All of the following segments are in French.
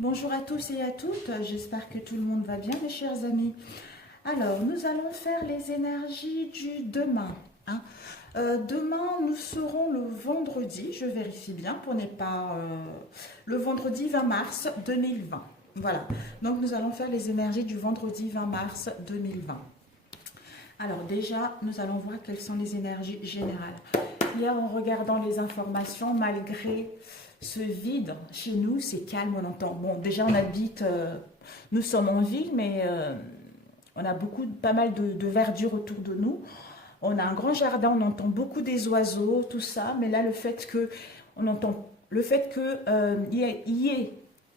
Bonjour à tous et à toutes, j'espère que tout le monde va bien mes chers amis. Alors, nous allons faire les énergies du demain. Hein. Demain, nous serons le vendredi, je vérifie bien pour ne pas... le vendredi 20 mars 2020. Voilà, donc nous allons faire les énergies du vendredi 20 mars 2020. Alors déjà, nous allons voir quelles sont les énergies générales. Hier, en regardant les informations, malgré ce vide, chez nous, c'est calme, on entend. Bon, déjà, on habite, nous sommes en ville, mais on a pas mal de verdure autour de nous. On a un grand jardin, on entend beaucoup des oiseaux, tout ça. Mais là, le fait que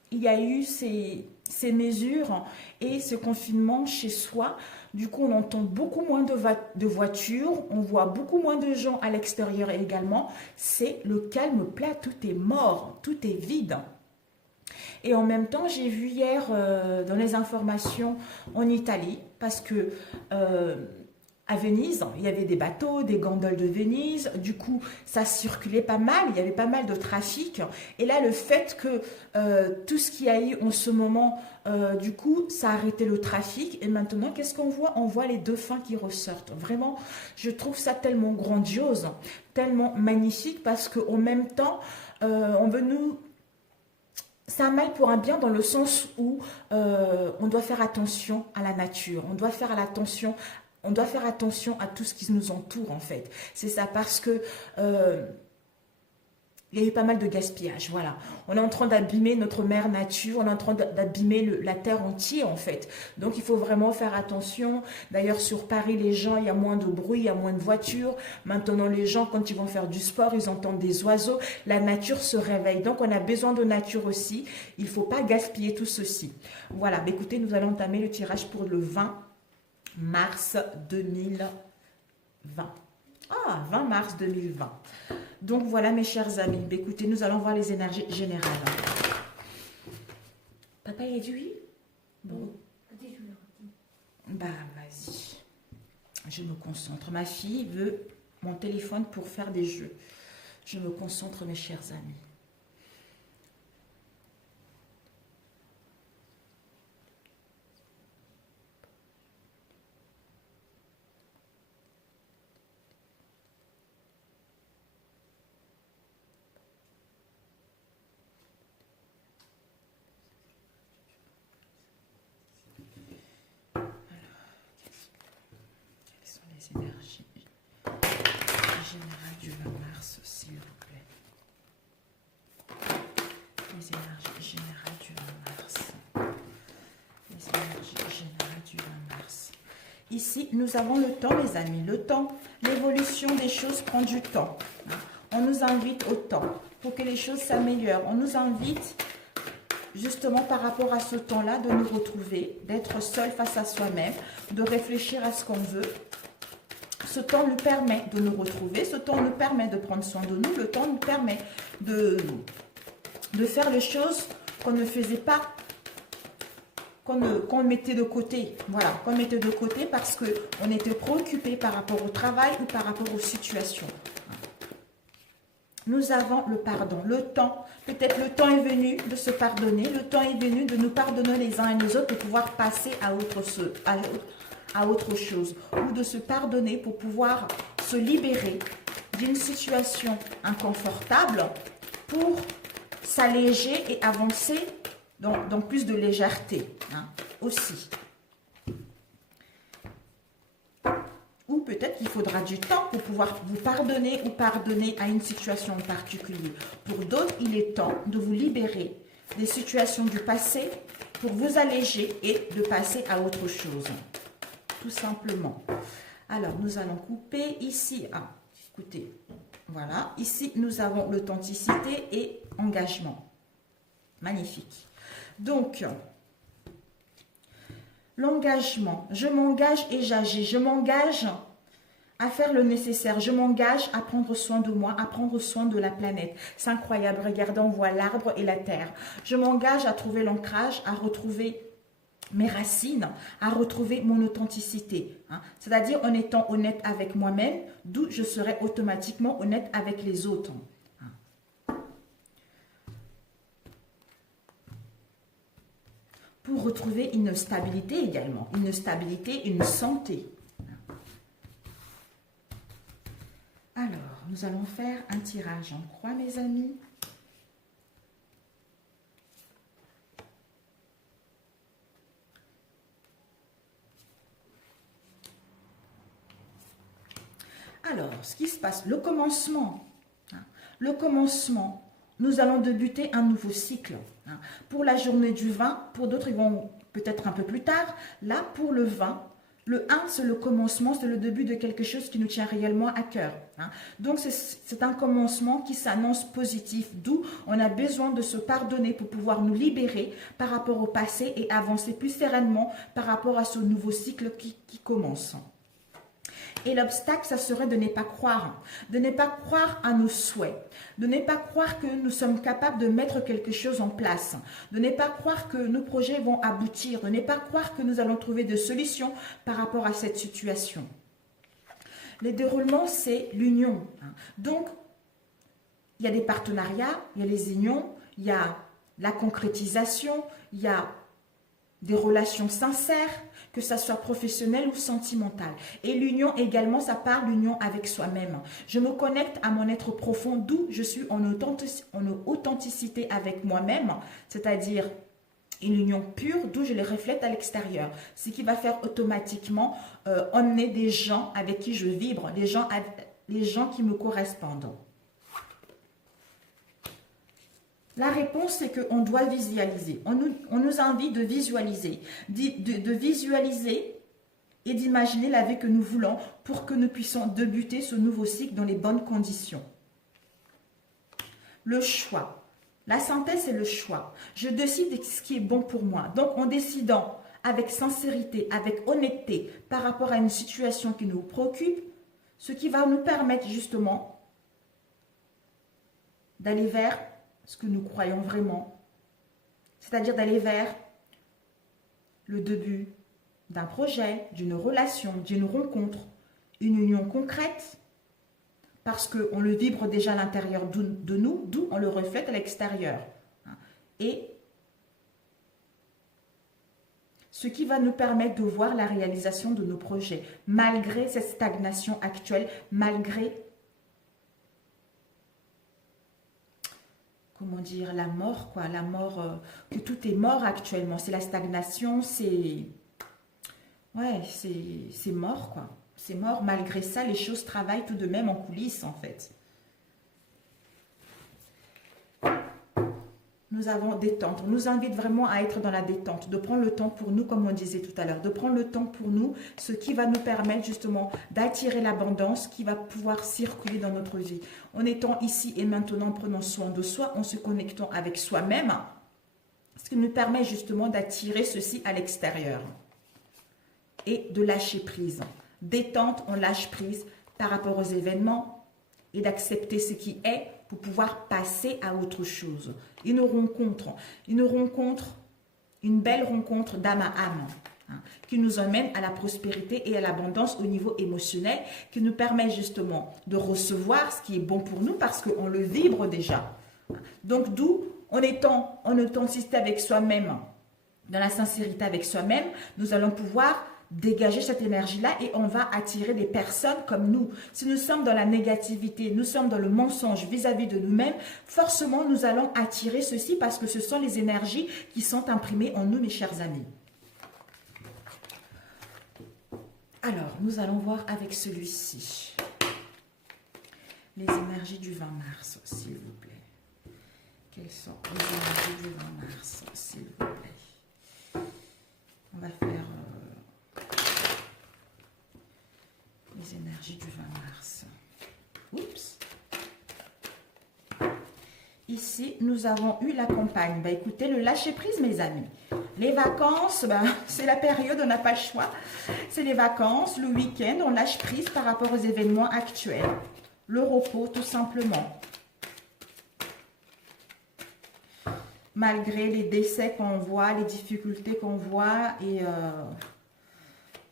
il y a eu ces mesures et ce confinement chez soi. Du coup, on entend beaucoup moins de voitures, on voit beaucoup moins de gens à l'extérieur également. C'est le calme plat, tout est mort, tout est vide. Et en même temps, j'ai vu hier dans les informations en Italie, parce que à Venise, il y avait des bateaux, des gondoles de Venise, du coup ça circulait pas mal, il y avait pas mal de trafic, et là le fait que tout ce qu'il y a eu en ce moment, du coup ça a arrêté le trafic, et maintenant qu'est-ce qu'on voit? On voit les dauphins qui ressortent. Vraiment, je trouve ça tellement grandiose, tellement magnifique, parce qu'en même temps, on veut nous... C'est un mal pour un bien dans le sens où on doit faire attention à la nature, on doit faire attention à tout ce qui nous entoure en fait. C'est ça, parce que il y a eu pas mal de gaspillage, voilà. On est en train d'abîmer notre mère nature, on est en train d'abîmer la terre entière en fait. Donc il faut vraiment faire attention. D'ailleurs sur Paris, les gens, il y a moins de bruit, il y a moins de voitures. Maintenant les gens, quand ils vont faire du sport, ils entendent des oiseaux. La nature se réveille. Donc on a besoin de nature aussi. Il ne faut pas gaspiller tout ceci. Voilà, mais écoutez, nous allons entamer le tirage pour le 20 mars 2020. Ah, 20 mars 2020. Donc voilà mes chers amis, écoutez, nous allons voir les énergies générales. Papa il a dit oui? Bon. Bah vas-y. Je me concentre. Ma fille veut mon téléphone pour faire des jeux. Je me concentre mes chers amis. Énergie générale du 20 mars, s'il vous plaît. Les énergies générales du 20 mars. Les énergies générales du 20 mars. Ici, nous avons le temps, les amis. Le temps, l'évolution des choses prend du temps. On nous invite au temps pour que les choses s'améliorent. On nous invite justement par rapport à ce temps-là de nous retrouver, d'être seul face à soi-même, de réfléchir à ce qu'on veut. Ce temps nous permet de nous retrouver, ce temps nous permet de prendre soin de nous, le temps nous permet de faire les choses qu'on ne faisait pas, qu'on mettait de côté. Voilà, qu'on mettait de côté parce qu'on était préoccupé par rapport au travail ou par rapport aux situations. Nous avons le pardon, le temps. Peut-être le temps est venu de se pardonner, le temps est venu de nous pardonner les uns et les autres pour pouvoir passer à autre chose, ou de se pardonner pour pouvoir se libérer d'une situation inconfortable pour s'alléger et avancer dans plus de légèreté, hein, aussi. Ou peut-être qu'il faudra du temps pour pouvoir vous pardonner ou pardonner à une situation en particulier. Pour d'autres, il est temps de vous libérer des situations du passé pour vous alléger et de passer à autre chose. Tout simplement. Alors, nous allons couper ici. Ah, écoutez, voilà. Ici, nous avons l'authenticité et engagement. Magnifique. Donc, l'engagement. Je m'engage et j'agis. Je m'engage à faire le nécessaire. Je m'engage à prendre soin de moi, à prendre soin de la planète. C'est incroyable. Regardez, on voit l'arbre et la terre. Je m'engage à trouver l'ancrage, à retrouver mes racines, à retrouver mon authenticité. Hein. C'est-à-dire en étant honnête avec moi-même, d'où je serai automatiquement honnête avec les autres. Hein. pour retrouver une stabilité également, une stabilité, une santé. Alors, nous allons faire un tirage en croix, mes amis. Alors, ce qui se passe, le commencement, nous allons débuter un nouveau cycle. Pour la journée du 20, pour d'autres, ils vont peut-être un peu plus tard. Là, pour le 20, le 1, c'est le commencement, c'est le début de quelque chose qui nous tient réellement à cœur. Donc, c'est un commencement qui s'annonce positif, d'où on a besoin de se pardonner pour pouvoir nous libérer par rapport au passé et avancer plus sereinement par rapport à ce nouveau cycle qui commence. Et l'obstacle, ça serait de ne pas croire à nos souhaits, de ne pas croire que nous sommes capables de mettre quelque chose en place, de ne pas croire que nos projets vont aboutir, de ne pas croire que nous allons trouver des solutions par rapport à cette situation. Les déroulements, c'est l'union. Donc, il y a des partenariats, il y a les unions, il y a la concrétisation, il y a des relations sincères, que ça soit professionnel ou sentimental. Et l'union également, ça parle l'union avec soi-même. Je me connecte à mon être profond, d'où je suis en authenticité avec moi-même, c'est-à-dire une union pure, d'où je les reflète à l'extérieur. Ce qui va faire automatiquement emmener des gens avec qui je vibre, les gens qui me correspondent. La réponse, c'est qu'on doit visualiser. On nous invite de visualiser, de visualiser et d'imaginer la vie que nous voulons pour que nous puissions débuter ce nouveau cycle dans les bonnes conditions. Le choix. La santé, c'est le choix. Je décide ce qui est bon pour moi. Donc, en décidant avec sincérité, avec honnêteté par rapport à une situation qui nous préoccupe, ce qui va nous permettre justement d'aller vers ce que nous croyons vraiment, c'est-à-dire d'aller vers le début d'un projet, d'une relation, d'une rencontre, une union concrète, parce qu'on le vibre déjà à l'intérieur de nous, d'où on le reflète à l'extérieur. Et ce qui va nous permettre de voir la réalisation de nos projets, malgré cette stagnation actuelle, malgré comment dire, la mort, quoi, la mort, que tout est mort actuellement, c'est la stagnation, c'est mort, quoi, c'est mort, malgré ça, les choses travaillent tout de même en coulisses, en fait. Nous avons détente, on nous invite vraiment à être dans la détente, de prendre le temps pour nous, comme on disait tout à l'heure, de prendre le temps pour nous, ce qui va nous permettre justement d'attirer l'abondance qui va pouvoir circuler dans notre vie. En étant ici et maintenant, en prenant soin de soi, en se connectant avec soi-même, ce qui nous permet justement d'attirer ceci à l'extérieur et de lâcher prise. Détente, on lâche prise par rapport aux événements et d'accepter ce qui est pour pouvoir passer à autre chose. Une belle rencontre d'âme à âme, qui nous emmène à la prospérité et à l'abondance au niveau émotionnel, qui nous permet justement de recevoir ce qui est bon pour nous parce qu'on le vibre déjà. Donc d'où, en étant en authenticité avec soi-même, dans la sincérité avec soi-même, nous allons pouvoir dégager cette énergie-là et on va attirer des personnes comme nous. Si nous sommes dans la négativité, nous sommes dans le mensonge vis-à-vis de nous-mêmes, forcément nous allons attirer ceci parce que ce sont les énergies qui sont imprimées en nous, mes chers amis. Alors, nous allons voir avec celui-ci. Les énergies du 20 mars, s'il vous plaît. Quelles sont les énergies du 20 mars, s'il vous plaît? On va faire les énergies du 20 mars. Oups. Ici, nous avons eu la campagne. Bah, écoutez, le lâcher-prise, mes amis. Les vacances, bah, c'est la période, on n'a pas le choix. C'est les vacances, le week-end, on lâche prise par rapport aux événements actuels. Le repos, tout simplement. Malgré les décès qu'on voit, les difficultés qu'on voit et...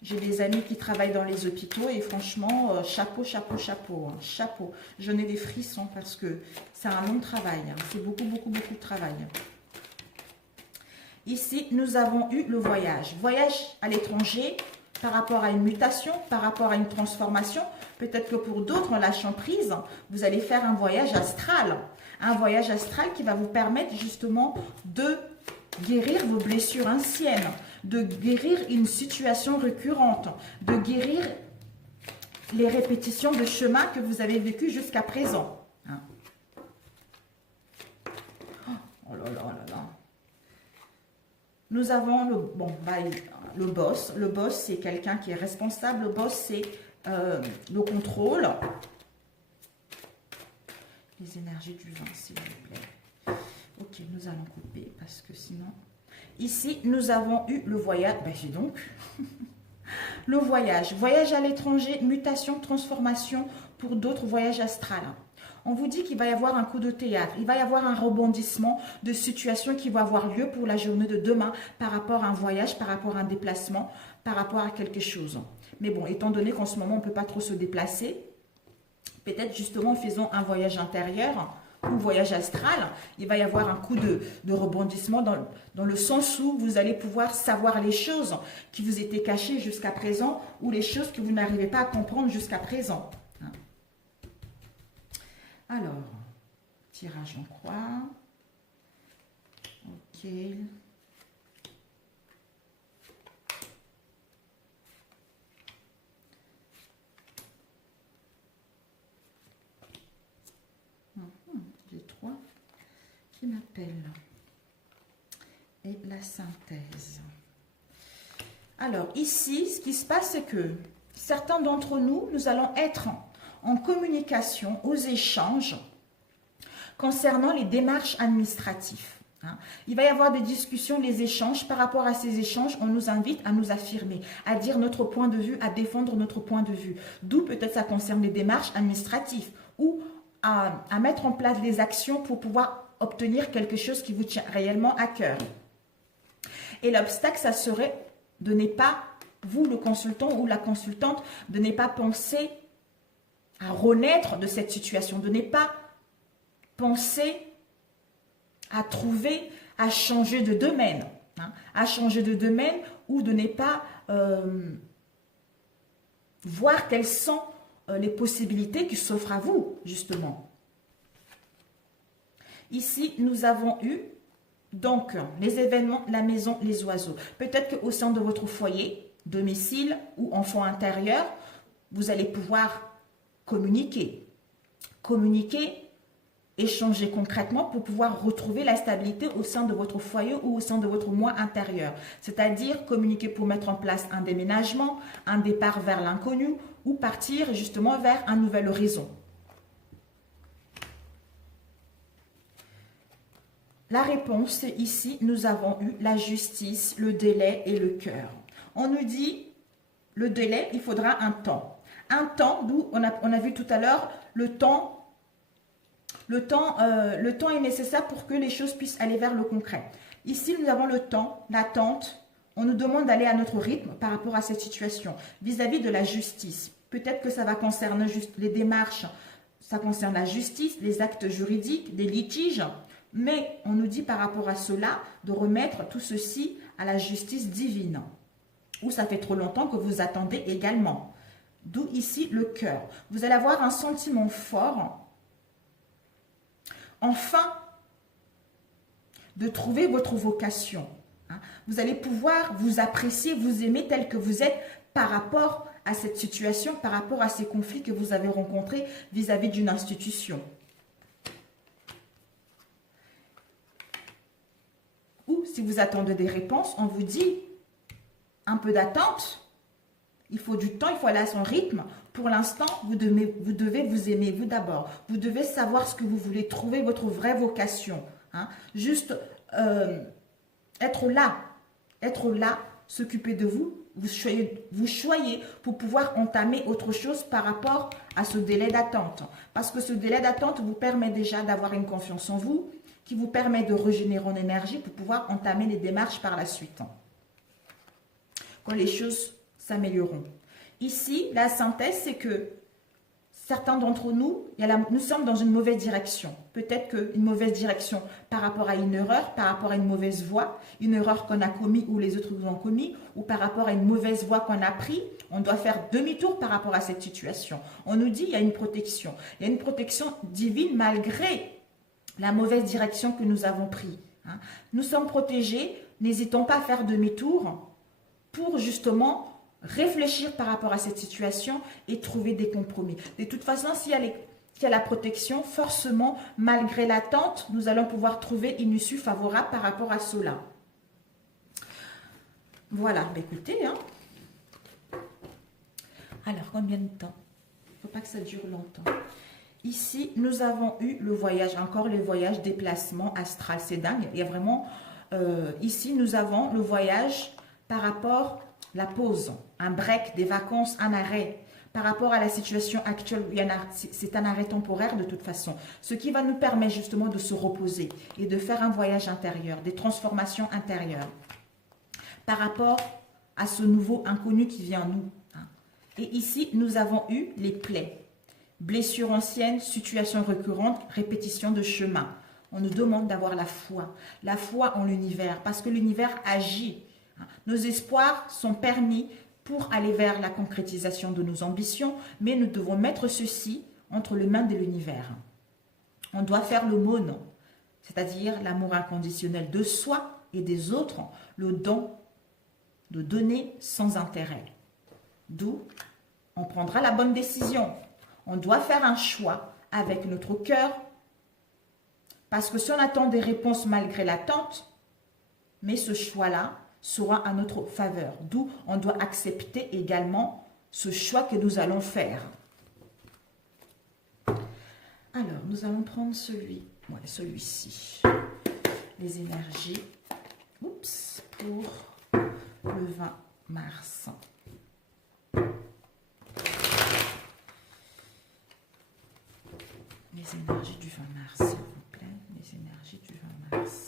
j'ai des amis qui travaillent dans les hôpitaux et franchement, chapeau, chapeau, chapeau, hein, chapeau. Je n'ai des frissons parce que c'est un long travail. Hein, c'est beaucoup, beaucoup, beaucoup de travail. Ici, nous avons eu le voyage. Voyage à l'étranger par rapport à une mutation, par rapport à une transformation. Peut-être que pour d'autres, en lâchant prise, vous allez faire un voyage astral. Un voyage astral qui va vous permettre justement de guérir vos blessures anciennes, de guérir une situation récurrente, de guérir les répétitions de chemin que vous avez vécues jusqu'à présent. Hein? Oh là là là là. Nous avons le boss. Le boss, c'est quelqu'un qui est responsable. Le boss, c'est le contrôle. Les énergies du vin, s'il vous plaît. Ok, nous allons couper parce que sinon... Ici, nous avons eu le voyage. Ben, j'ai donc... le voyage. Voyage à l'étranger, mutation, transformation pour d'autres voyages astrales. On vous dit qu'il va y avoir un coup de théâtre, il va y avoir un rebondissement de situation qui va avoir lieu pour la journée de demain par rapport à un voyage, par rapport à un déplacement, par rapport à quelque chose. Mais bon, étant donné qu'en ce moment, on ne peut pas trop se déplacer, peut-être justement en faisant un voyage intérieur ou voyage astral, il va y avoir un coup de rebondissement dans le sens où vous allez pouvoir savoir les choses qui vous étaient cachées jusqu'à présent ou les choses que vous n'arrivez pas à comprendre jusqu'à présent. Alors, tirage en croix. Ok. J'ai trois qui m'appellent. Et la synthèse. Alors, ici, ce qui se passe, c'est que certains d'entre nous, nous allons être en communication, aux échanges concernant les démarches administratives. Il va y avoir des discussions, des échanges. Par rapport à ces échanges, on nous invite à nous affirmer, à dire notre point de vue, à défendre notre point de vue. D'où peut-être ça concerne les démarches administratives ou à mettre en place des actions pour pouvoir obtenir quelque chose qui vous tient réellement à cœur. Et l'obstacle, ça serait de ne pas, vous le consultant ou la consultante, de ne pas penser à renaître de cette situation, de ne pas penser à trouver, à changer de domaine, à changer de domaine ou de ne pas voir quelles sont les possibilités qui s'offrent à vous, justement. Ici, nous avons eu donc les événements, la maison, les oiseaux. Peut-être qu'au sein de votre foyer, domicile ou enfant intérieur, vous allez pouvoir communiquer, échanger concrètement pour pouvoir retrouver la stabilité au sein de votre foyer ou au sein de votre moi intérieur. C'est-à-dire communiquer pour mettre en place un déménagement, un départ vers l'inconnu ou partir justement vers un nouvel horizon. La réponse, ici, nous avons eu la justice, le délai et le cœur. On nous dit, le délai, il faudra un temps. Un temps, d'où on a vu tout à l'heure, le temps est nécessaire pour que les choses puissent aller vers le concret. Ici, nous avons le temps, l'attente. On nous demande d'aller à notre rythme par rapport à cette situation. Vis-à-vis de la justice, peut-être que ça va concerner juste les démarches, ça concerne la justice, les actes juridiques, des litiges. Mais on nous dit par rapport à cela de remettre tout ceci à la justice divine. Ou ça fait trop longtemps que vous attendez également. D'où ici le cœur. Vous allez avoir un sentiment fort, enfin, de trouver votre vocation. Vous allez pouvoir vous apprécier, vous aimer tel que vous êtes par rapport à cette situation, par rapport à ces conflits que vous avez rencontrés vis-à-vis d'une institution. Ou si vous attendez des réponses, on vous dit un peu d'attente. Il faut du temps, il faut aller à son rythme. Pour l'instant, vous devez vous aimer, vous d'abord. Vous devez savoir ce que vous voulez, trouver votre vraie vocation. Juste être là, s'occuper de vous. Vous choyez pour pouvoir entamer autre chose par rapport à ce délai d'attente. Parce que ce délai d'attente vous permet déjà d'avoir une confiance en vous, qui vous permet de régénérer en énergie pour pouvoir entamer les démarches par la suite. Quand les choses s'amélioreront. Ici, la synthèse, c'est que certains d'entre nous, nous sommes dans une mauvaise direction. Peut-être qu'une mauvaise direction par rapport à une erreur, par rapport à une mauvaise voie, une erreur qu'on a commise ou les autres ont commis, ou par rapport à une mauvaise voie qu'on a prise, on doit faire demi-tour par rapport à cette situation. On nous dit il y a une protection. Il y a une protection divine malgré la mauvaise direction que nous avons prise. Nous sommes protégés, n'hésitons pas à faire demi-tour pour justement réfléchir par rapport à cette situation et trouver des compromis. De toute façon, s'il y a la protection, forcément, malgré l'attente, nous allons pouvoir trouver une issue favorable par rapport à cela. Voilà, écoutez. Alors, combien de temps? Il ne faut pas que ça dure longtemps. Ici, nous avons eu le voyage, encore les voyages, déplacement astral. C'est dingue. Il y a vraiment... ici, nous avons le voyage par rapport... la pause, un break, des vacances, un arrêt par rapport à la situation actuelle. C'est un arrêt temporaire de toute façon. Ce qui va nous permettre justement de se reposer et de faire un voyage intérieur, des transformations intérieures par rapport à ce nouveau inconnu qui vient à nous. Et ici, nous avons eu les plaies, blessures anciennes, situations récurrentes, répétition de chemin. On nous demande d'avoir la foi en l'univers parce que l'univers agit. Nos espoirs sont permis pour aller vers la concrétisation de nos ambitions, mais nous devons mettre ceci entre les mains de l'univers. On doit faire l'aumône, c'est-à-dire l'amour inconditionnel de soi et des autres, le don de donner sans intérêt. D'où on prendra la bonne décision. On doit faire un choix avec notre cœur, parce que si on attend des réponses malgré l'attente, mais ce choix-là sera à notre faveur. D'où on doit accepter également ce choix que nous allons faire. Alors, nous allons prendre celui-ci. Les énergies pour le 20 mars. Les énergies du 20 mars, s'il vous plaît. Les énergies du 20 mars.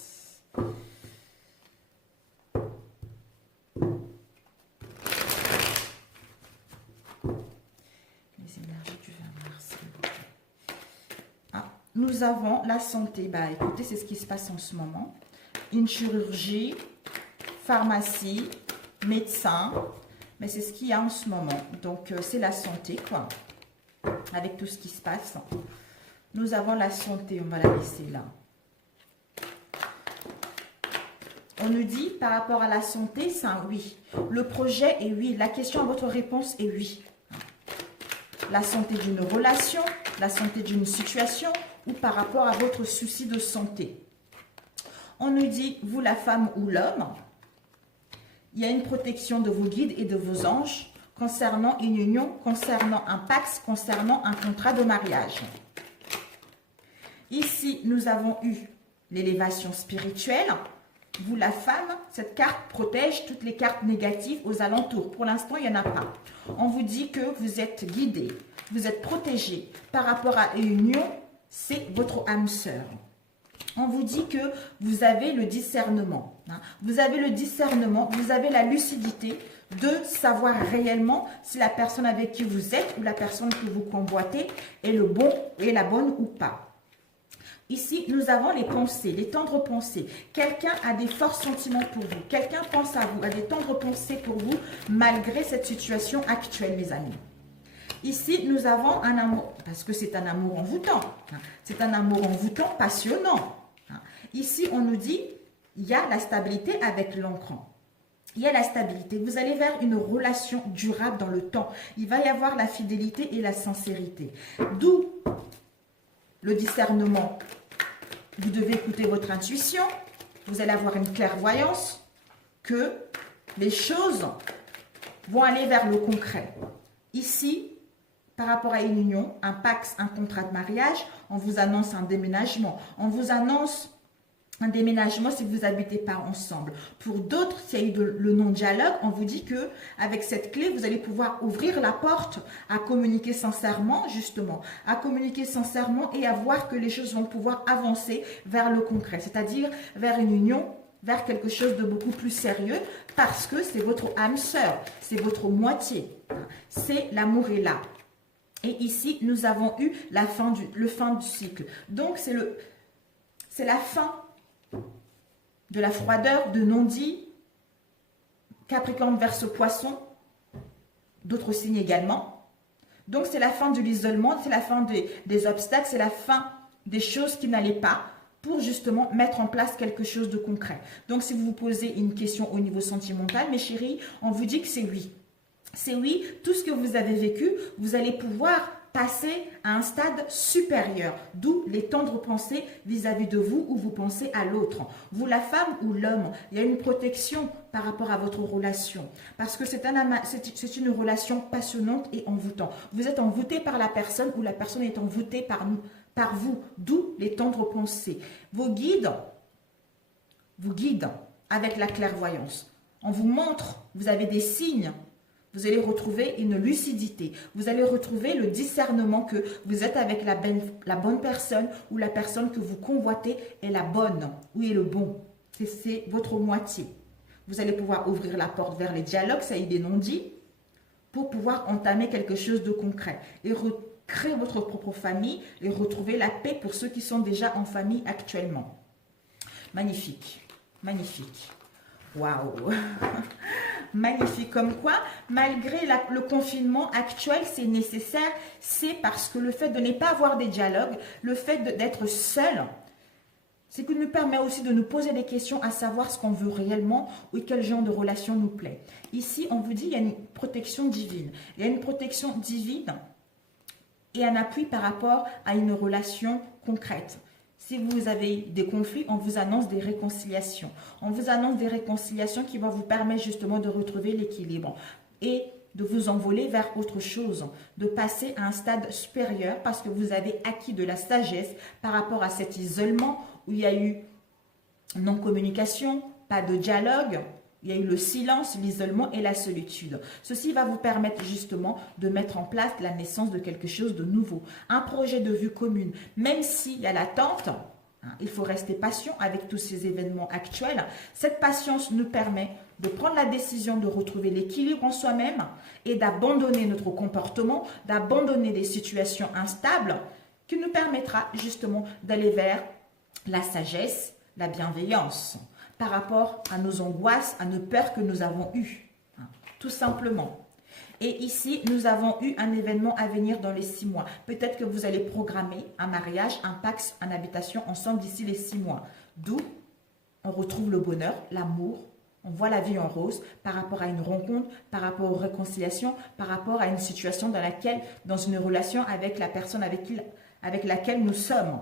Nous avons la santé. Écoutez, c'est ce qui se passe en ce moment. Une chirurgie, pharmacie, médecin. Mais c'est ce qu'il y a en ce moment. Donc, c'est la santé, quoi. Avec tout ce qui se passe. Nous avons la santé. On va la laisser là. On nous dit, par rapport à la santé, c'est un oui. Le projet est oui. La question à votre réponse est oui. La santé d'une relation, la santé d'une situation, ou par rapport à votre souci de santé. On nous dit, vous la femme ou l'homme, il y a une protection de vos guides et de vos anges concernant une union, concernant un pacte, concernant un contrat de mariage. Ici, nous avons eu l'élévation spirituelle. Vous la femme, cette carte protège toutes les cartes négatives aux alentours. Pour l'instant, il n'y en a pas. On vous dit que vous êtes guidé, vous êtes protégé par rapport à une union. C'est votre âme sœur. On vous dit que vous avez le discernement. Vous avez le discernement, vous avez la lucidité de savoir réellement si la personne avec qui vous êtes ou la personne que vous convoitez est le bon et la bonne ou pas. Ici, nous avons les pensées, les tendres pensées. Quelqu'un a des forts sentiments pour vous. Quelqu'un pense à vous, a des tendres pensées pour vous malgré cette situation actuelle, mes amis. Ici, nous avons un amour, parce que c'est un amour envoûtant. C'est un amour envoûtant, passionnant. Ici, on nous dit, il y a la stabilité avec l'encre. Il y a la stabilité. Vous allez vers une relation durable dans le temps. Il va y avoir la fidélité et la sincérité. D'où le discernement. Vous devez écouter votre intuition. Vous allez avoir une clairvoyance que les choses vont aller vers le concret. Ici, par rapport à une union, un pacte, un contrat de mariage, on vous annonce un déménagement. On vous annonce un déménagement si vous n'habitez pas ensemble. Pour d'autres, s'il y a eu le non-dialogue, on vous dit que avec cette clé, vous allez pouvoir ouvrir la porte à communiquer sincèrement, justement, à communiquer sincèrement et à voir que les choses vont pouvoir avancer vers le concret, c'est-à-dire vers une union, vers quelque chose de beaucoup plus sérieux, parce que c'est votre âme sœur, c'est votre moitié, c'est l'amour est là. Et ici, nous avons eu le fin du cycle. Donc, c'est la fin de la froideur, de non-dit. Capricorne verse Poisson, d'autres signes également. Donc, c'est la fin de l'isolement, c'est la fin des obstacles, c'est la fin des choses qui n'allaient pas pour justement mettre en place quelque chose de concret. Donc, si vous vous posez une question au niveau sentimental, mes chéris, on vous dit que c'est oui. C'est oui, tout ce que vous avez vécu, vous allez pouvoir passer à un stade supérieur, d'où les tendres pensées vis-à-vis de vous ou vous pensez à l'autre. Vous, la femme ou l'homme, il y a une protection par rapport à votre relation parce que c'est une relation passionnante et envoûtante. Vous êtes envoûté par la personne ou la personne est envoûtée par vous, d'où les tendres pensées. Vos guides vous guident avec la clairvoyance. On vous montre, vous avez des signes. Vous allez retrouver une lucidité. Vous allez retrouver le discernement que vous êtes avec la bonne personne ou la personne que vous convoitez est la bonne ou est le bon. C'est votre moitié. Vous allez pouvoir ouvrir la porte vers les dialogues, ça y est des non-dits, pour pouvoir entamer quelque chose de concret et créer votre propre famille et retrouver la paix pour ceux qui sont déjà en famille actuellement. Magnifique, magnifique. Waouh. Magnifique, comme quoi, malgré le confinement actuel, c'est nécessaire, c'est parce que le fait de ne pas avoir des dialogues, le fait d'être seul, c'est que nous permet aussi de nous poser des questions à savoir ce qu'on veut réellement ou quel genre de relation nous plaît. Ici, on vous dit, il y a une protection divine. Il y a une protection divine et un appui par rapport à une relation concrète. Si vous avez des conflits, on vous annonce des réconciliations. On vous annonce des réconciliations qui vont vous permettre justement de retrouver l'équilibre et de vous envoler vers autre chose, de passer à un stade supérieur parce que vous avez acquis de la sagesse par rapport à cet isolement où il y a eu non-communication, pas de dialogue, il y a eu le silence, l'isolement et la solitude. Ceci va vous permettre justement de mettre en place la naissance de quelque chose de nouveau. Un projet de vue commune. Même s'il y a l'attente, il faut rester patient avec tous ces événements actuels. Cette patience nous permet de prendre la décision de retrouver l'équilibre en soi-même et d'abandonner notre comportement, d'abandonner des situations instables qui nous permettra justement d'aller vers la sagesse, la bienveillance par rapport à nos angoisses, à nos peurs que nous avons eues, tout simplement. Et ici, nous avons eu un événement à venir dans les 6 mois. Peut-être que vous allez programmer un mariage, un pax, une habitation ensemble d'ici les 6 mois. D'où on retrouve le bonheur, l'amour, on voit la vie en rose par rapport à une rencontre, par rapport aux réconciliations, par rapport à une situation dans une relation avec la personne avec laquelle nous sommes.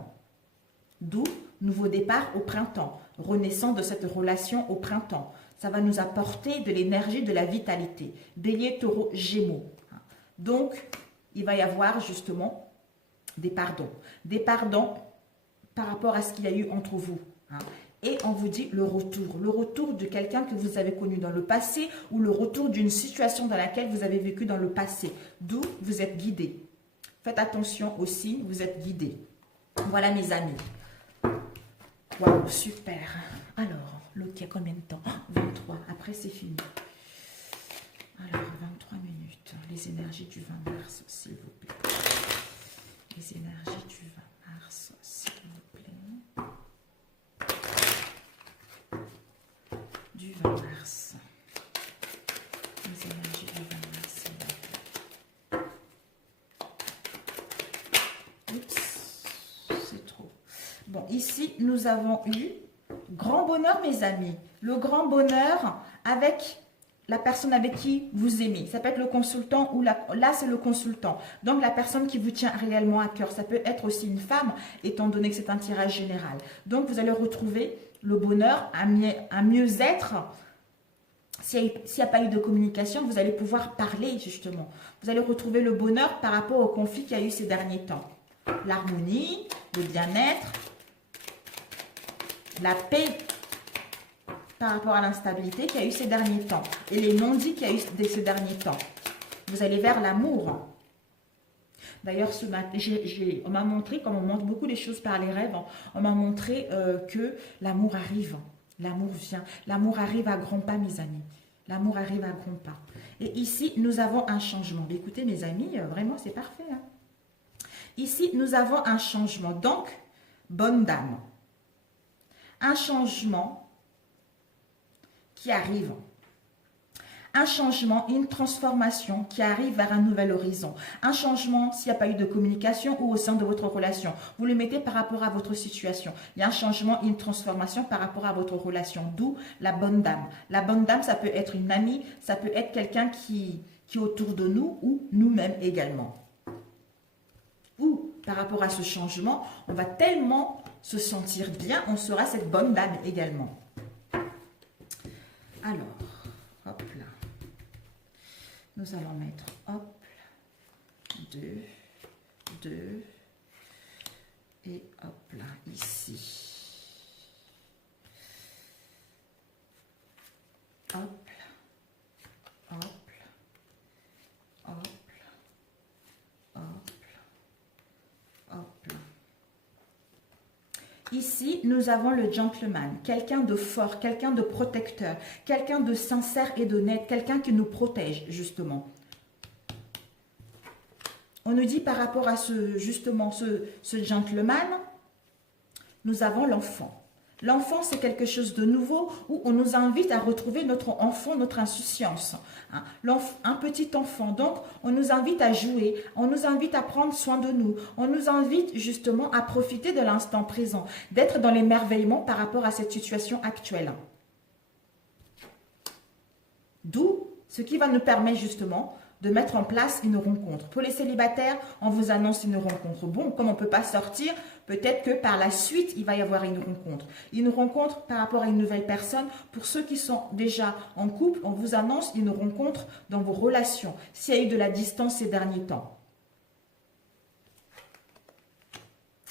D'où nouveau départ au printemps, renaissance de cette relation au printemps. Ça va nous apporter de l'énergie, de la vitalité. Bélier, Taureau, Gémeaux. Donc, il va y avoir justement des pardons. Des pardons par rapport à ce qu'il y a eu entre vous. Et on vous dit le retour de quelqu'un que vous avez connu dans le passé ou le retour d'une situation dans laquelle vous avez vécu dans le passé. D'où vous êtes guidé. Faites attention aussi, vous êtes guidé. Voilà mes amis. Waouh, super. Alors, l'autre, il y a combien de temps? 23. Après, c'est fini. Alors, 23 minutes. Les énergies du 20 mars, s'il vous plaît. Les énergies du 20 mars, s'il vous plaît. Du 20 mars. Les énergies du 20 mars, s'il vous plaît. Oups, c'est trop. Bon, ici, nous avons eu grand bonheur, mes amis. Le grand bonheur avec la personne avec qui vous aimez. Ça peut être le consultant ou là, c'est le consultant. Donc, la personne qui vous tient réellement à cœur. Ça peut être aussi une femme, étant donné que c'est un tirage général. Donc, vous allez retrouver le bonheur, un mieux-être. S'il n'y a pas eu de communication, vous allez pouvoir parler, justement. Vous allez retrouver le bonheur par rapport au conflit qu'il y a eu ces derniers temps. L'harmonie, le bien-être, la paix par rapport à l'instabilité qu'il y a eu ces derniers temps et les non-dits qu'il y a eu ces derniers temps. Vous allez vers l'amour. D'ailleurs, ce matin, on m'a montré, comme on montre beaucoup les choses par les rêves, on m'a montré que l'amour arrive, l'amour vient, l'amour arrive à grands pas, mes amis. L'amour arrive à grands pas. Et ici, nous avons un changement. Écoutez, mes amis, vraiment, c'est parfait. Hein. Ici, nous avons un changement. Donc, bonne dame. Un changement qui arrive. Un changement, une transformation qui arrive vers un nouvel horizon. Un changement s'il n'y a pas eu de communication ou au sein de votre relation. Vous le mettez par rapport à votre situation. Il y a un changement, une transformation par rapport à votre relation. D'où la bonne dame. La bonne dame, ça peut être une amie, ça peut être quelqu'un qui est autour de nous ou nous-mêmes également. Ou par rapport à ce changement, on va tellement se sentir bien, on sera cette bonne dame également. Alors, hop là. Nous allons mettre, hop, 2, 2, et hop là, ici. Hop, hop, hop, hop, hop là. Ici, nous avons le gentleman, quelqu'un de fort, quelqu'un de protecteur, quelqu'un de sincère et d'honnête, quelqu'un qui nous protège, justement. On nous dit par rapport à ce gentleman, nous avons l'enfant. L'enfant, c'est quelque chose de nouveau où on nous invite à retrouver notre enfant, notre insouciance. Hein? Un petit enfant, donc on nous invite à jouer, on nous invite à prendre soin de nous, on nous invite justement à profiter de l'instant présent, d'être dans l'émerveillement par rapport à cette situation actuelle. D'où ce qui va nous permettre justement de mettre en place une rencontre. Pour les célibataires, on vous annonce une rencontre. Bon, comme on ne peut pas sortir, peut-être que par la suite, il va y avoir une rencontre. Une rencontre par rapport à une nouvelle personne. Pour ceux qui sont déjà en couple, on vous annonce une rencontre dans vos relations. S'il y a eu de la distance ces derniers temps.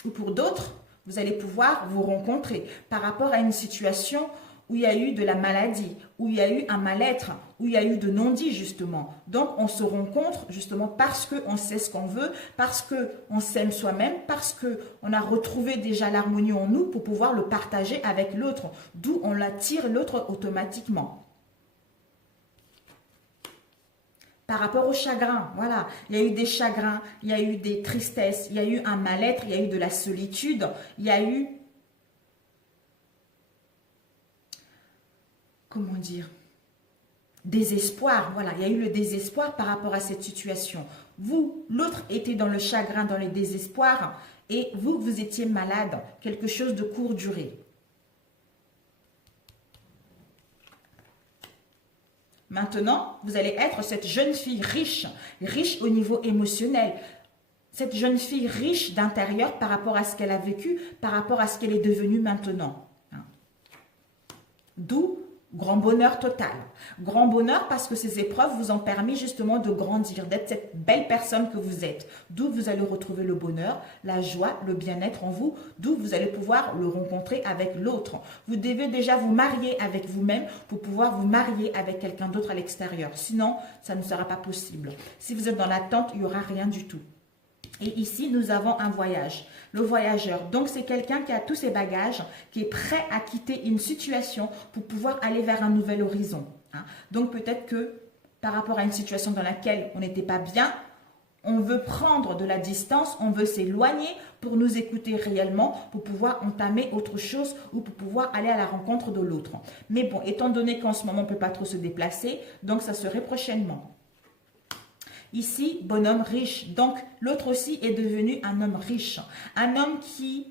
Ou pour d'autres, vous allez pouvoir vous rencontrer par rapport à une situation où il y a eu de la maladie, où il y a eu un mal-être, où il y a eu de non-dit justement. Donc on se rencontre justement parce qu'on sait ce qu'on veut, parce qu'on s'aime soi-même, parce qu'on a retrouvé déjà l'harmonie en nous pour pouvoir le partager avec l'autre. D'où on l'attire l'autre automatiquement. Par rapport au chagrin, voilà, il y a eu des chagrins, il y a eu des tristesses, il y a eu un mal-être, il y a eu de la solitude, il y a eu... Comment dire, désespoir, voilà, il y a eu le désespoir par rapport à cette situation. Vous, l'autre était dans le chagrin, dans le désespoir, et vous, vous étiez malade, quelque chose de courte durée. Maintenant, vous allez être cette jeune fille riche, riche au niveau émotionnel, cette jeune fille riche d'intérieur par rapport à ce qu'elle a vécu, par rapport à ce qu'elle est devenue maintenant. D'où grand bonheur total. Grand bonheur parce que ces épreuves vous ont permis justement de grandir, d'être cette belle personne que vous êtes. D'où vous allez retrouver le bonheur, la joie, le bien-être en vous. D'où vous allez pouvoir le rencontrer avec l'autre. Vous devez déjà vous marier avec vous-même pour pouvoir vous marier avec quelqu'un d'autre à l'extérieur. Sinon, ça ne sera pas possible. Si vous êtes dans l'attente, il n'y aura rien du tout. Et ici, nous avons un voyage. Le voyageur, donc c'est quelqu'un qui a tous ses bagages, qui est prêt à quitter une situation pour pouvoir aller vers un nouvel horizon. Hein. Donc peut-être que par rapport à une situation dans laquelle on n'était pas bien, on veut prendre de la distance, on veut s'éloigner pour nous écouter réellement, pour pouvoir entamer autre chose ou pour pouvoir aller à la rencontre de l'autre. Mais bon, étant donné qu'en ce moment, on ne peut pas trop se déplacer, donc ça serait prochainement. Ici, bonhomme riche. Donc, l'autre aussi est devenu un homme riche. Un homme qui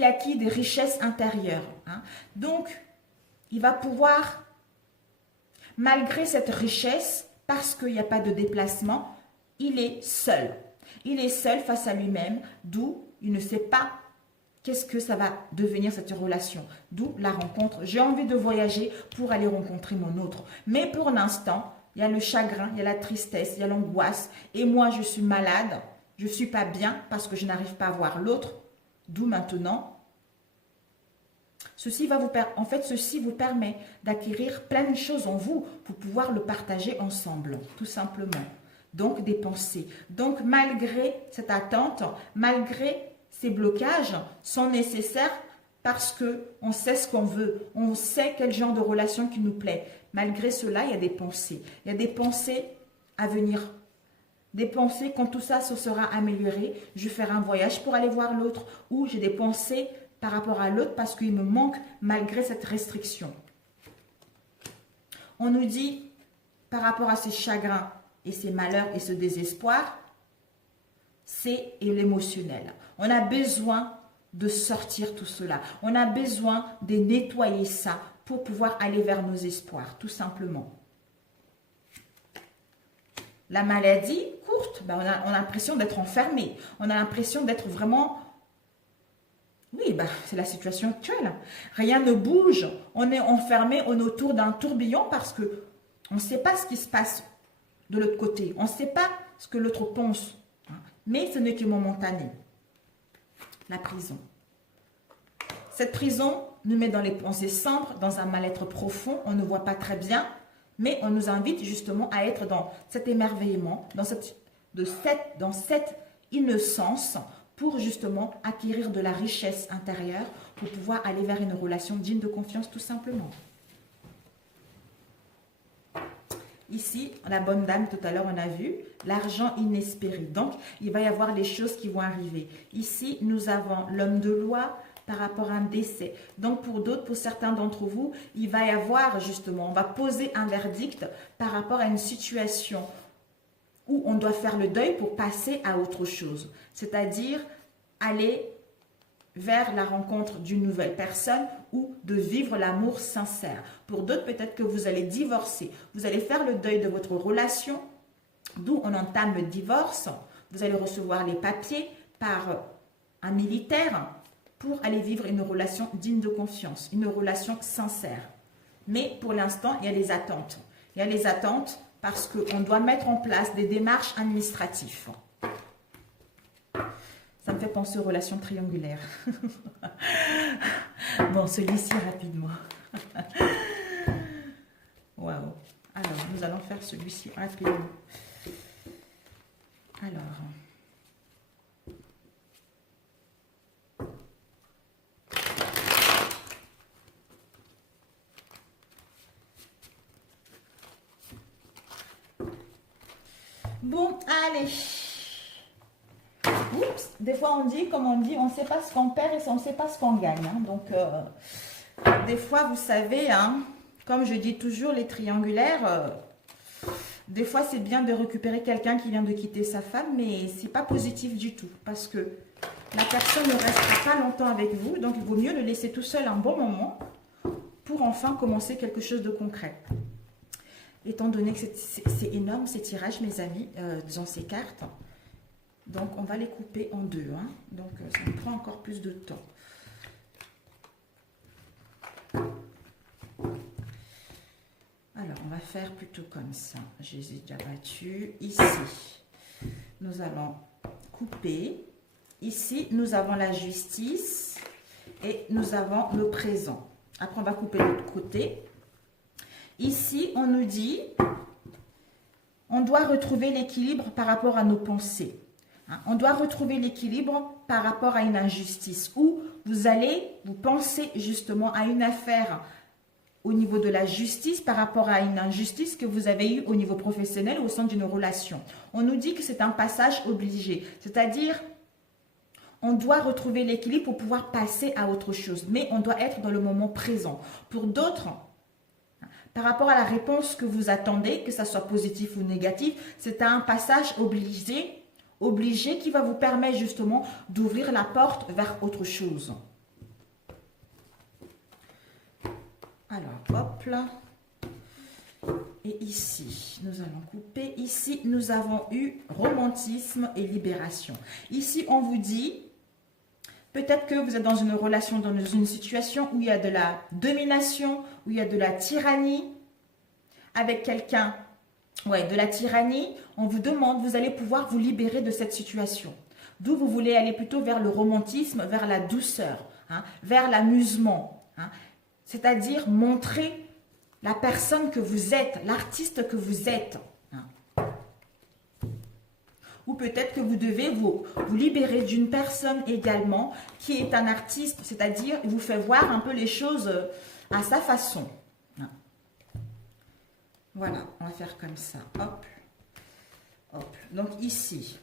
a acquis des richesses intérieures. Hein. Donc, il va pouvoir, malgré cette richesse, parce qu'il n'y a pas de déplacement, il est seul. Il est seul face à lui-même, d'où il ne sait pas qu'est-ce que ça va devenir cette relation. D'où la rencontre. J'ai envie de voyager pour aller rencontrer mon autre. Mais pour l'instant, il y a le chagrin, il y a la tristesse, il y a l'angoisse. Et moi, je suis malade, je ne suis pas bien parce que je n'arrive pas à voir l'autre. D'où maintenant, ceci vous permet d'acquérir plein de choses en vous pour pouvoir le partager ensemble, tout simplement. Donc, des pensées. Donc, malgré cette attente, malgré ces blocages, sont nécessaires parce qu'on sait ce qu'on veut, on sait quel genre de relation qui nous plaît. Malgré cela, il y a des pensées. Il y a des pensées à venir. Des pensées, quand tout ça se sera amélioré, je vais faire un voyage pour aller voir l'autre. Ou j'ai des pensées par rapport à l'autre parce qu'il me manque malgré cette restriction. On nous dit, par rapport à ces chagrins et ces malheurs et ce désespoir, c'est l'émotionnel. On a besoin de sortir tout cela. On a besoin de nettoyer ça pour pouvoir aller vers nos espoirs, tout simplement. La maladie courte, ben on a l'impression d'être enfermé. On a l'impression d'être vraiment... Oui, ben, c'est la situation actuelle. Rien ne bouge. On est enfermé, on est autour d'un tourbillon parce que on ne sait pas ce qui se passe de l'autre côté. On ne sait pas ce que l'autre pense. Mais ce n'est que momentané. La prison. Cette prison nous met dans les pensées sombres, dans un mal-être profond. On ne voit pas très bien, mais on nous invite justement à être dans cet émerveillement, dans cette innocence pour justement acquérir de la richesse intérieure pour pouvoir aller vers une relation digne de confiance tout simplement. Ici, la bonne dame, tout à l'heure, on a vu l'argent inespéré. Donc, il va y avoir des choses qui vont arriver. Ici, nous avons l'homme de loi par rapport à un décès. Donc, pour d'autres, pour certains d'entre vous, il va y avoir justement, on va poser un verdict par rapport à une situation où on doit faire le deuil pour passer à autre chose. C'est-à-dire aller vers la rencontre d'une nouvelle personne ou de vivre l'amour sincère. Pour d'autres, peut-être que vous allez divorcer. Vous allez faire le deuil de votre relation, d'où on entame le divorce. Vous allez recevoir les papiers par un militaire pour aller vivre une relation digne de confiance, une relation sincère. Mais pour l'instant, il y a les attentes. Il y a les attentes parce qu'on doit mettre en place des démarches administratives. Ça me fait penser aux relations triangulaires. Bon, celui-ci rapidement. Waouh. Alors, nous allons faire celui-ci rapidement. Alors. Bon, allez. Oups, des fois on dit, comme on dit, on ne sait pas ce qu'on perd et on ne sait pas ce qu'on gagne. Hein. Donc, des fois, vous savez, hein, comme je dis toujours, les triangulaires, des fois c'est bien de récupérer quelqu'un qui vient de quitter sa femme, mais c'est pas positif du tout parce que la personne ne restera pas longtemps avec vous. Donc, il vaut mieux le laisser tout seul un bon moment pour enfin commencer quelque chose de concret. Étant donné que c'est énorme ces tirages, mes amis, dans ces cartes. Donc, on va les couper en deux. Hein. Donc, ça me prend encore plus de temps. Alors, on va faire plutôt comme ça. Je les ai déjà battus. Ici, nous allons couper. Ici, nous avons la justice et nous avons le présent. Après, on va couper de l'autre côté. Ici, on nous dit, on doit retrouver l'équilibre par rapport à nos pensées. On doit retrouver l'équilibre par rapport à une injustice où vous pensez justement à une affaire au niveau de la justice par rapport à une injustice que vous avez eue au niveau professionnel au sein d'une relation. On nous dit que c'est un passage obligé, c'est-à-dire on doit retrouver l'équilibre pour pouvoir passer à autre chose, mais on doit être dans le moment présent. Pour d'autres, par rapport à la réponse que vous attendez, que ça soit positif ou négatif, c'est un passage obligé qui va vous permettre justement d'ouvrir la porte vers autre chose. Alors, hop là. Et ici, nous allons couper. Ici, nous avons eu romantisme et libération. Ici, on vous dit, peut-être que vous êtes dans une relation, dans une situation où il y a de la domination, où il y a de la tyrannie, avec quelqu'un, ouais, de la tyrannie, on vous demande, vous allez pouvoir vous libérer de cette situation. D'où vous voulez aller plutôt vers le romantisme, vers la douceur, hein, vers l'amusement. Hein, c'est-à-dire montrer la personne que vous êtes, l'artiste que vous êtes. Hein. ou peut-être que vous devez vous libérer d'une personne également qui est un artiste, c'est-à-dire il vous fait voir un peu les choses à sa façon. Voilà, on va faire comme ça. Hop, hop. Donc ici,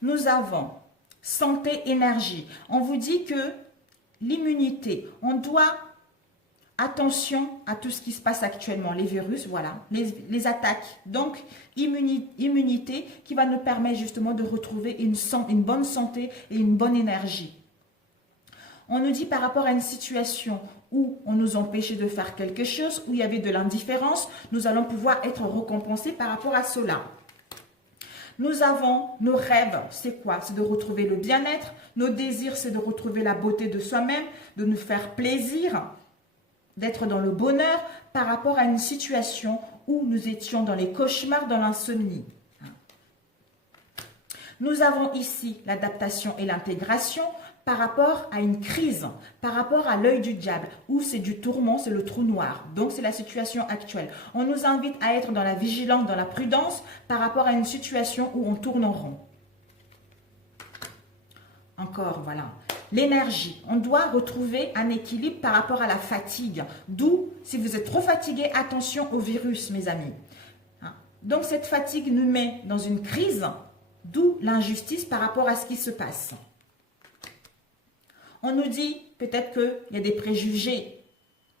nous avons santé, énergie. On vous dit que l'immunité, on doit attention à tout ce qui se passe actuellement, les virus, voilà, les attaques. Donc, immunité qui va nous permettre justement de retrouver une bonne santé et une bonne énergie. On nous dit par rapport à une situation où on nous empêchait de faire quelque chose, où il y avait de l'indifférence, nous allons pouvoir être récompensés par rapport à cela. Nous avons nos rêves, c'est quoi? C'est de retrouver le bien-être. Nos désirs, c'est de retrouver la beauté de soi-même, de nous faire plaisir, d'être dans le bonheur par rapport à une situation où nous étions dans les cauchemars, dans l'insomnie. Nous avons ici l'adaptation et l'intégration par rapport à une crise, par rapport à l'œil du diable, où c'est du tourment, c'est le trou noir. Donc, c'est la situation actuelle. On nous invite à être dans la vigilance, dans la prudence, par rapport à une situation où on tourne en rond. Encore, voilà. L'énergie, on doit retrouver un équilibre par rapport à la fatigue. D'où, si vous êtes trop fatigué, attention au virus, mes amis. Donc, cette fatigue nous met dans une crise, d'où l'injustice par rapport à ce qui se passe. On nous dit peut-être qu'il y a des préjugés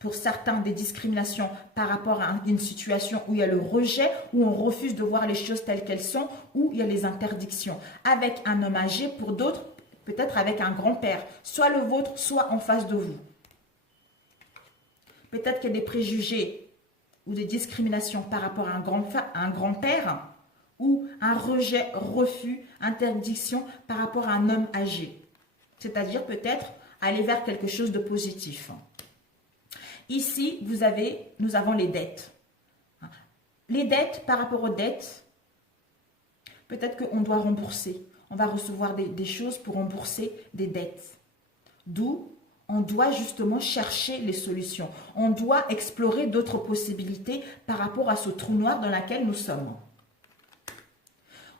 pour certains, des discriminations par rapport à une situation où il y a le rejet, où on refuse de voir les choses telles qu'elles sont, où il y a les interdictions. Avec un homme âgé, pour d'autres, peut-être avec un grand-père, soit le vôtre, soit en face de vous. Peut-être qu'il y a des préjugés ou des discriminations par rapport à un grand-père, ou un rejet, refus, interdiction par rapport à un homme âgé. C'est-à-dire peut-être aller vers quelque chose de positif. Ici, nous avons les dettes. Les dettes, par rapport aux dettes, peut-être qu'on doit rembourser. On va recevoir des choses pour rembourser des dettes. D'où on doit justement chercher les solutions. On doit explorer d'autres possibilités par rapport à ce trou noir dans lequel nous sommes.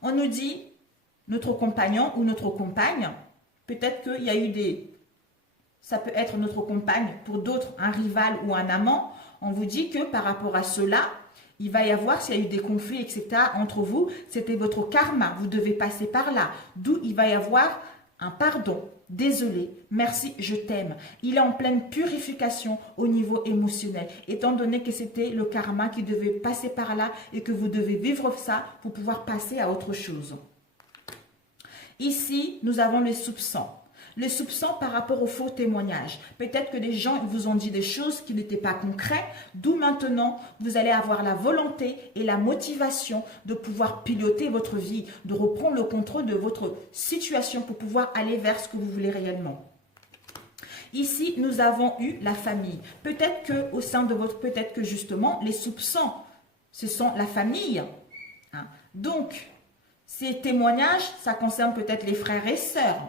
On nous dit, notre compagnon ou notre compagne, peut-être qu'il y a eu ça peut être notre compagne, pour d'autres, un rival ou un amant. On vous dit que par rapport à cela, il va y avoir, s'il y a eu des conflits, etc. entre vous, c'était votre karma. Vous devez passer par là. D'où il va y avoir un pardon. Désolé, merci, je t'aime. Il est en pleine purification au niveau émotionnel, étant donné que c'était le karma qui devait passer par là et que vous devez vivre ça pour pouvoir passer à autre chose. Ici, nous avons les soupçons. Les soupçons par rapport aux faux témoignages. Peut-être que des gens vous ont dit des choses qui n'étaient pas concrètes, d'où maintenant, vous allez avoir la volonté et la motivation de pouvoir piloter votre vie, de reprendre le contrôle de votre situation pour pouvoir aller vers ce que vous voulez réellement. Ici, nous avons eu la famille. Peut-être que au sein de peut-être que justement, les soupçons, ce sont la famille. Donc, ces témoignages, ça concerne peut-être les frères et sœurs.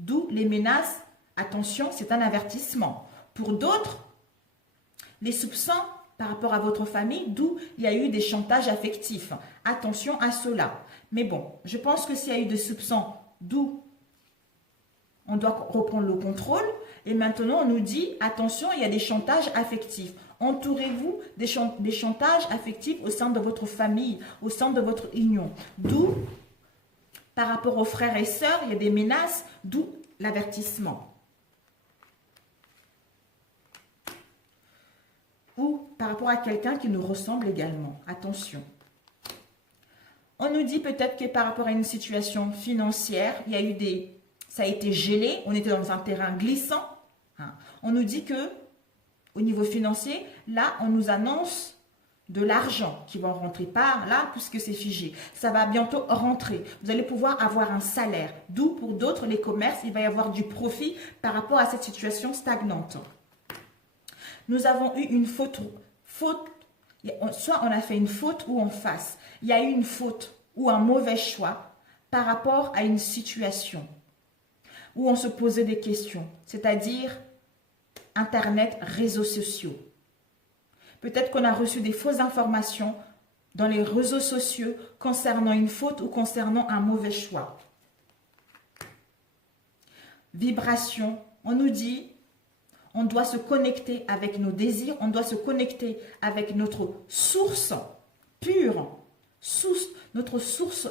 D'où les menaces. Attention, c'est un avertissement. Pour d'autres, les soupçons par rapport à votre famille, d'où il y a eu des chantages affectifs. Attention à cela. Mais bon, je pense que s'il y a eu des soupçons, d'où on doit reprendre le contrôle. Et maintenant, on nous dit, attention, il y a des chantages affectifs. Entourez-vous des chantages affectifs au sein de votre famille, au sein de votre union. D'où, par rapport aux frères et sœurs, il y a des menaces, d'où l'avertissement. Ou par rapport à quelqu'un qui nous ressemble également. Attention. On nous dit peut-être que par rapport à une situation financière, il y a eu ça a été gelé, on était dans un terrain glissant. On nous dit que au niveau financier, là, on nous annonce de l'argent qui va rentrer par là, puisque c'est figé. Ça va bientôt rentrer. Vous allez pouvoir avoir un salaire. D'où, pour d'autres, les commerces, il va y avoir du profit par rapport à cette situation stagnante. Nous avons eu une faute. Soit on a fait une faute ou en face. Il y a eu une faute ou un mauvais choix par rapport à une situation où on se posait des questions. C'est-à-dire Internet, réseaux sociaux. Peut-être qu'on a reçu des fausses informations dans les réseaux sociaux concernant une faute ou concernant un mauvais choix. Vibration, on nous dit, on doit se connecter avec nos désirs, on doit se connecter avec notre source pure, notre source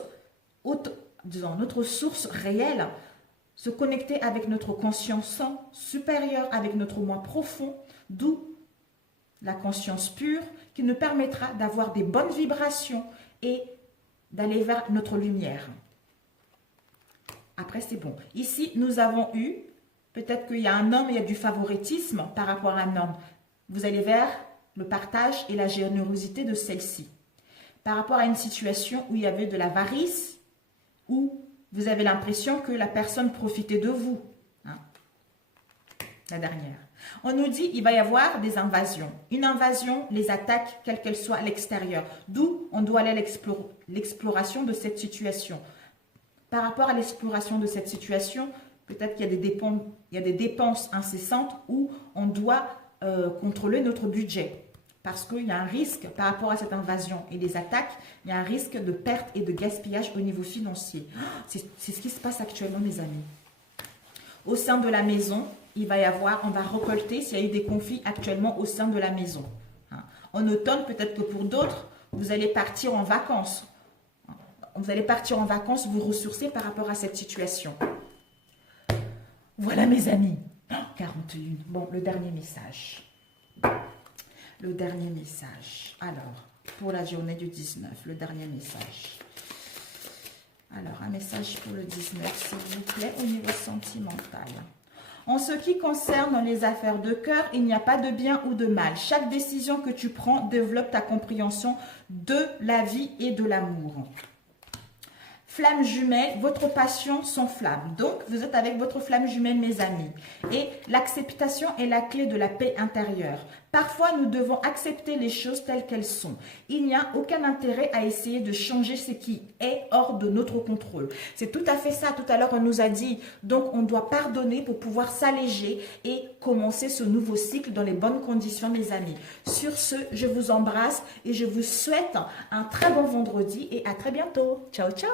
haute, disons, notre source réelle, se connecter avec notre conscience supérieure, avec notre moi profond, d'où la conscience pure qui nous permettra d'avoir des bonnes vibrations et d'aller vers notre lumière. Après, c'est bon. Ici, nous avons eu, peut-être qu'il y a un homme, il y a du favoritisme par rapport à un homme. Vous allez vers le partage et la générosité de celle-ci. Par rapport à une situation où il y avait de l'avarice, où vous avez l'impression que la personne profitait de vous. Hein? La dernière. On nous dit qu'il va y avoir des invasions. Une invasion, les attaques, quelles qu'elles soient à l'extérieur. D'où on doit aller à l'exploration de cette situation. Par rapport à l'exploration de cette situation, peut-être qu'il y a des dépenses incessantes où on doit contrôler notre budget. Parce qu'il y a un risque par rapport à cette invasion et les attaques, il y a un risque de perte et de gaspillage au niveau financier. C'est ce qui se passe actuellement, mes amis. Au sein de la maison, il va y avoir, on va récolter s'il y a eu des conflits actuellement au sein de la maison. En automne, peut-être que pour d'autres, vous allez partir en vacances. Vous allez partir en vacances, vous ressourcer par rapport à cette situation. Voilà, mes amis. 41. Bon, le dernier message. Le dernier message. Alors, pour la journée du 19, le dernier message. Alors, un message pour le 19, s'il vous plaît, au niveau sentimental. En ce qui concerne les affaires de cœur, il n'y a pas de bien ou de mal. Chaque décision que tu prends développe ta compréhension de la vie et de l'amour. Flamme jumelle, votre passion s'enflamme. Donc, vous êtes avec votre flamme jumelle, mes amis. Et l'acceptation est la clé de la paix intérieure. Parfois, nous devons accepter les choses telles qu'elles sont. Il n'y a aucun intérêt à essayer de changer ce qui est hors de notre contrôle. C'est tout à fait ça. Tout à l'heure, on nous a dit, donc on doit pardonner pour pouvoir s'alléger et commencer ce nouveau cycle dans les bonnes conditions, mes amis. Sur ce, je vous embrasse et je vous souhaite un très bon vendredi et à très bientôt. Ciao, ciao!